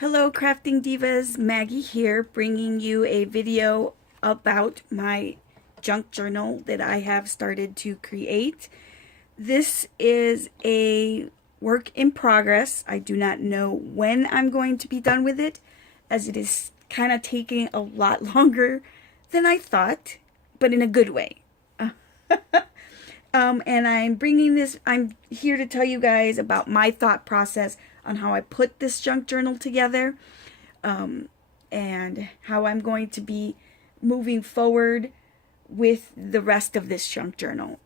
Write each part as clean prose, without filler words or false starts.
Hello Crafting Divas, Maggie here, bringing you a video about my junk journal that I have started to create. This is a work in progress. I do not know when I'm going to be done with it, as it is kind of taking a lot longer than I thought, but in a good way. And I'm here to tell you guys about my thought process on how I put this junk journal together, and how I'm going to be moving forward with the rest of this junk journal.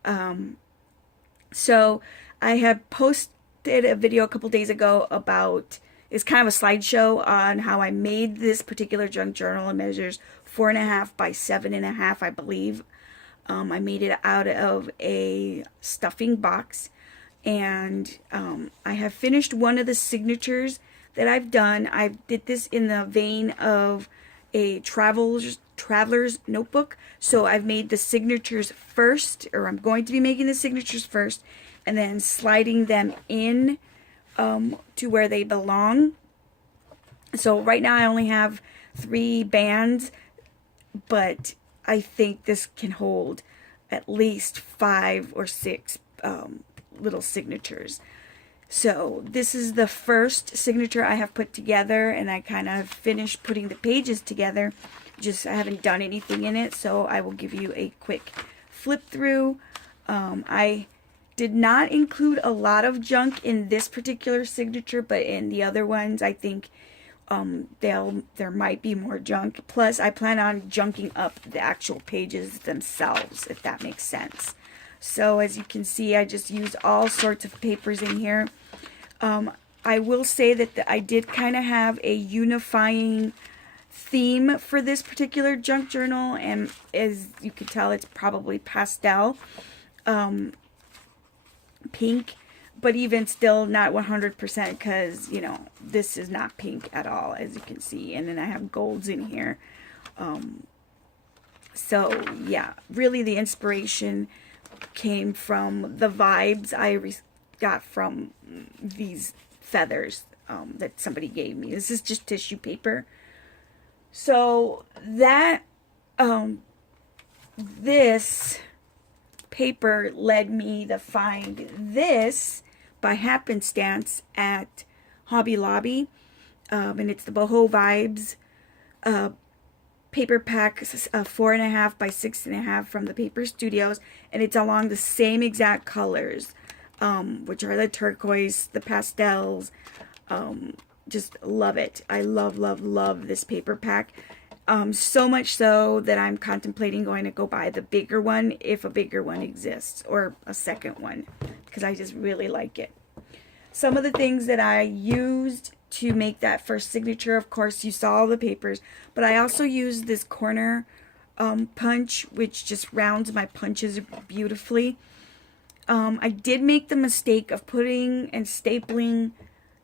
So I had posted a video a couple days ago about, it's kind of a slideshow on how I made this particular junk journal. It measures 4.5 by 7.5, I believe. I made it out of a stuffing box, and I have finished one of the signatures that I've done. I did this in the vein of a traveler's notebook. So I've made the signatures first, or I'm going to be making the signatures first, and then sliding them in to where they belong. So right now I only have 3 bands, but I think this can hold at least 5 or 6 little signatures. So this is the first signature I have put together, and I kind of finished putting the pages together. Just I haven't done anything in it, so I will give you a quick flip through. I did not include a lot of junk in this particular signature, but in the other ones I think there might be more junk. Plus I plan on junking up the actual pages themselves, if that makes sense. So as you can see, I just use all sorts of papers in here. I will say that I did kind of have a unifying theme for this particular junk journal, and as you can tell, it's probably pastel pink, but even still not 100%, because you know this is not pink at all, as you can see. And then I have golds in here. So yeah, really the inspiration came from the vibes I got from these feathers that somebody gave me. This is just tissue paper. So that this paper led me to find this by happenstance at Hobby Lobby, and it's the Boho Vibes paper pack, 4.5 by 6.5 from the Paper Studios, and it's along the same exact colors, which are the turquoise, the pastels. Just love it. I love this paper pack. So much so that I'm contemplating going to go buy the bigger one, if a bigger one exists, or a second one, because I just really like it. Some of the things that I used to make that first signature, of course, you saw all the papers, but I also used this corner punch, which just rounds my punches beautifully. I did make the mistake of putting and stapling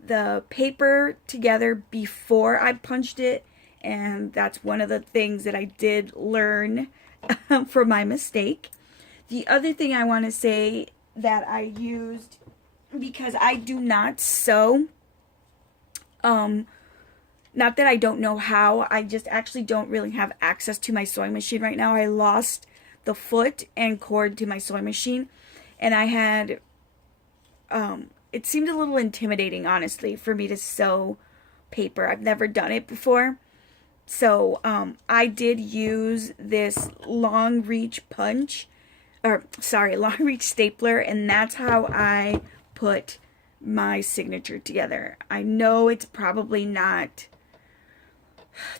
the paper together before I punched it, and that's one of the things that I did learn from my mistake. The other thing I want to say that I used, because I do not sew, not that I don't know how, I just actually don't really have access to my sewing machine right now. I lost the foot and cord to my sewing machine, and I had, it seemed a little intimidating, honestly, for me to sew paper. I've never done it before. So I did use this long reach long reach stapler, and that's how I put my signature together. I know it's probably not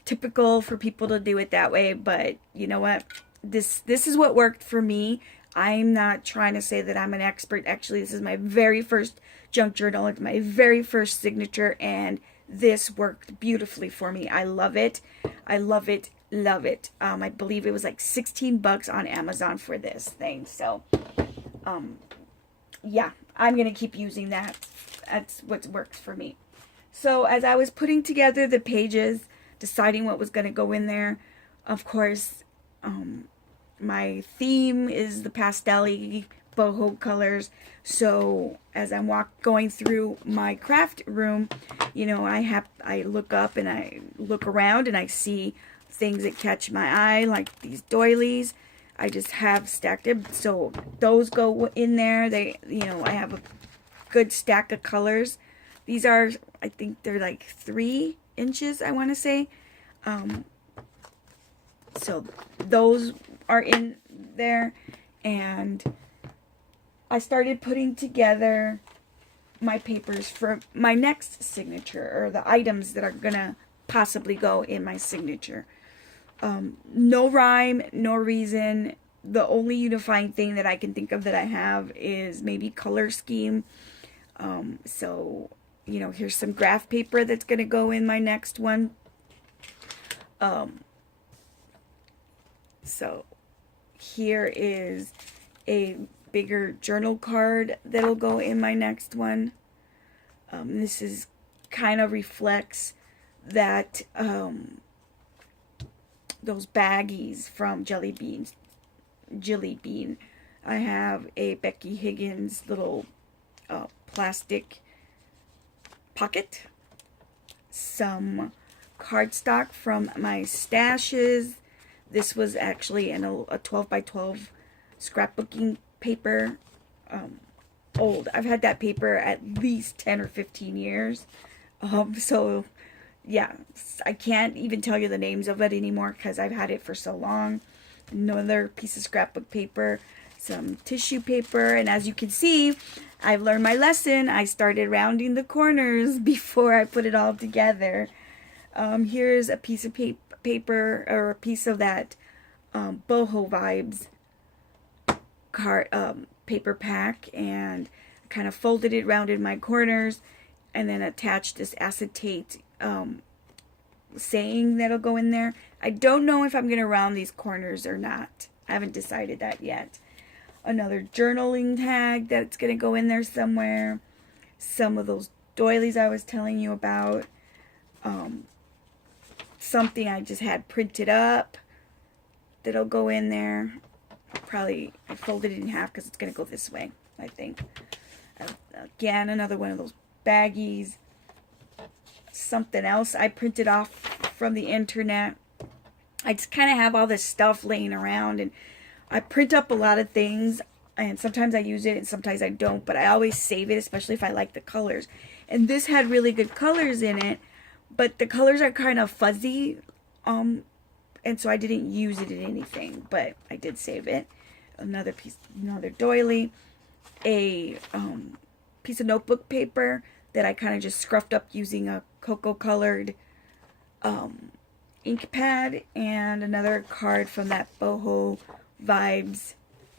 typical for people to do it that way, but you know what? This is what worked for me. I'm not trying to say that I'm an expert. Actually, this is my very first junk journal. It's my very first signature, and this worked beautifully for me. I love it. I love it. Love it. I believe it was like 16 bucks on Amazon for this thing. So, yeah, I'm going to keep using that. That's what works for me. So as I was putting together the pages, deciding what was going to go in there, of course, my theme is the pastel-y boho colors. So as I'm going through my craft room, you know, I look up and I look around and I see things that catch my eye, like these doilies. I just have stacked it, so those go in there. They, you know, I have a good stack of colors. These are, I think they're like 3 inches, I want to say. So those are in there, and I started putting together my papers for my next signature, or the items that are gonna possibly go in my signature. No rhyme, no reason. The only unifying thing that I can think of that I have is maybe color scheme. So, you know, here's some graph paper that's going to go in my next one. So here is a bigger journal card that'll go in my next one. This is kind of reflects that, those baggies from Jelly Bean. I have a Becky Higgins little plastic pocket, some cardstock from my stashes. This was actually in a 12 by 12 scrapbooking paper. Old. I've had that paper at least 10 or 15 years. So yeah, I can't even tell you the names of it anymore because I've had it for so long. Another piece of scrapbook paper, some tissue paper, and as you can see, I've learned my lesson. I started rounding the corners before I put it all together. Here's a piece of paper, or a piece of that boho vibes card paper pack, and I kind of folded it, rounded my corners, and then attached this acetate saying that'll go in there. I don't know if I'm going to round these corners or not. I haven't decided that yet. Another journaling tag that's going to go in there somewhere. Some of those doilies I was telling you about. Something I just had printed up that'll go in there. I folded it in half because it's going to go this way, I think. Again, another one of those baggies. Something else I printed off from the internet. I just kind of have all this stuff laying around, and I print up a lot of things, and sometimes I use it and sometimes I don't, but I always save it, especially if I like the colors. And this had really good colors in it, but the colors are kind of fuzzy, and so I didn't use it in anything, but I did save it. Another doily, a piece of notebook paper that I kind of just scruffed up using a cocoa colored ink pad, and another card from that boho vibes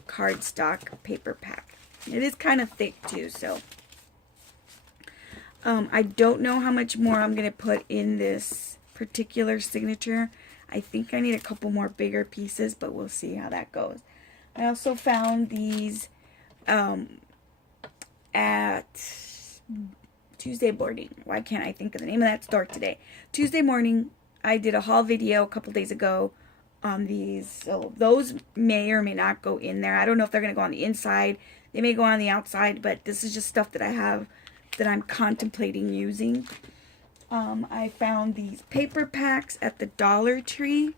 cardstock paper pack. It is kind of thick too, so I don't know how much more I'm going to put in this particular signature. I think I need a couple more bigger pieces, but we'll see how that goes. I also found these at Tuesday Morning. Why can't I think of the name of that store today? Tuesday Morning. I did a haul video a couple days ago on these, so those may or may not go in there. I don't know if they're going to go on the inside. They may go on the outside, but this is just stuff that I have that I'm contemplating using. I found these paper packs at the Dollar Tree,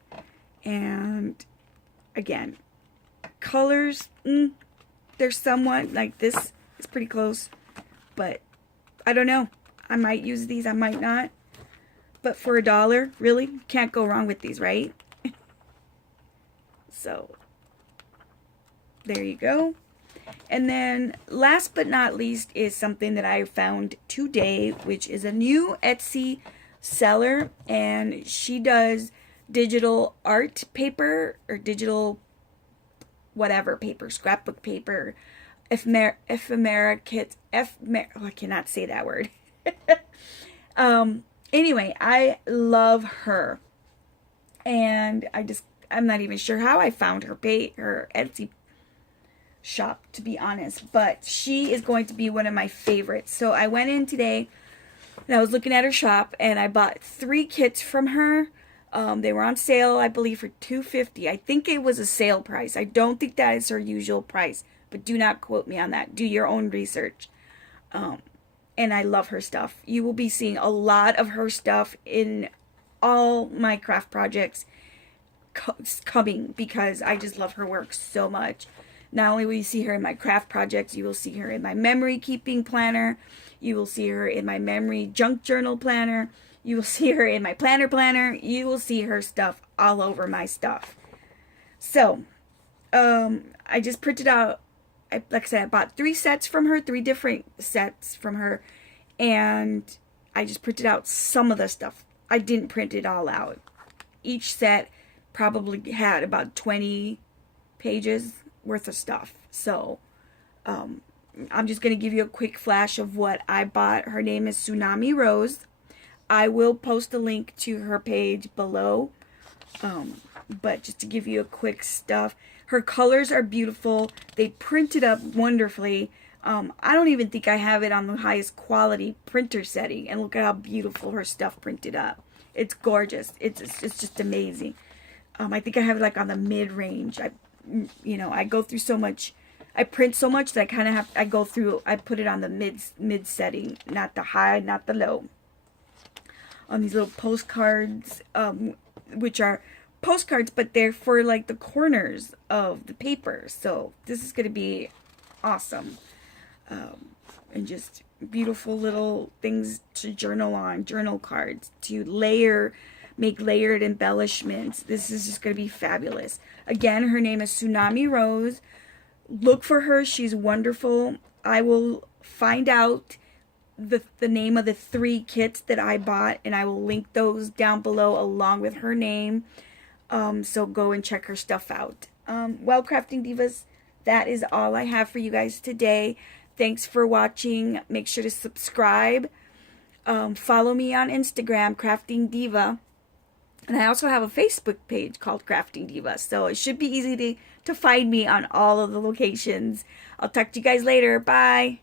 and again, colors, they're somewhat like this is pretty close, but I don't know. I might use these, I might not. But for $1, really, can't go wrong with these, right? So, there you go. And then, last but not least, is something that I found today, which is a new Etsy seller. And she does digital art paper, or digital whatever paper, scrapbook paper, ephemera kits, I cannot say that word. Anyway, I love her, and I'm not even sure how I found her Etsy shop, to be honest, but she is going to be one of my favorites. So I went in today, and I was looking at her shop, and I bought 3 kits from her. They were on sale, I believe, for $2.50. I think it was a sale price. I don't think that is her usual price, but do not quote me on that. Do your own research. And I love her stuff. You will be seeing a lot of her stuff in all my craft projects coming, because I just love her work so much. Not only will you see her in my craft projects, you will see her in my memory keeping planner. You will see her in my memory junk journal planner. You will see her in my planner. You will see her stuff all over my stuff. So, I just printed out, like I said, I bought 3 sets from her, 3 different sets from her, and I just printed out some of the stuff. I didn't print it all out. Each set probably had about 20 pages worth of stuff. So, I'm just going to give you a quick flash of what I bought. Her name is Tsunami Rose. I will post a link to her page below. But just to give you a quick stuff, her colors are beautiful. They printed up wonderfully. I don't even think I have it on the highest quality printer setting. And look at how beautiful her stuff printed up. It's gorgeous. It's just amazing. I think I have it like on the mid-range. I go through so much. I print so much that I kind of have, I put it on the mid setting, not the high, not the low. On these little postcards, which are postcards, but they're for like the corners of the paper. So this is going to be awesome. And just beautiful little things to journal on, journal cards, to make layered embellishments. This is just going to be fabulous. Again, her name is Tsunami Rose. Look for her. She's wonderful. I will find out the name of the 3 kits that I bought, and I will link those down below along with her name. So go and check her stuff out. Well, Crafting Divas, that is all I have for you guys today. Thanks for watching. Make sure to subscribe. Follow me on Instagram, Crafting Diva. And I also have a Facebook page called Crafting Diva. So it should be easy to find me on all of the locations. I'll talk to you guys later. Bye.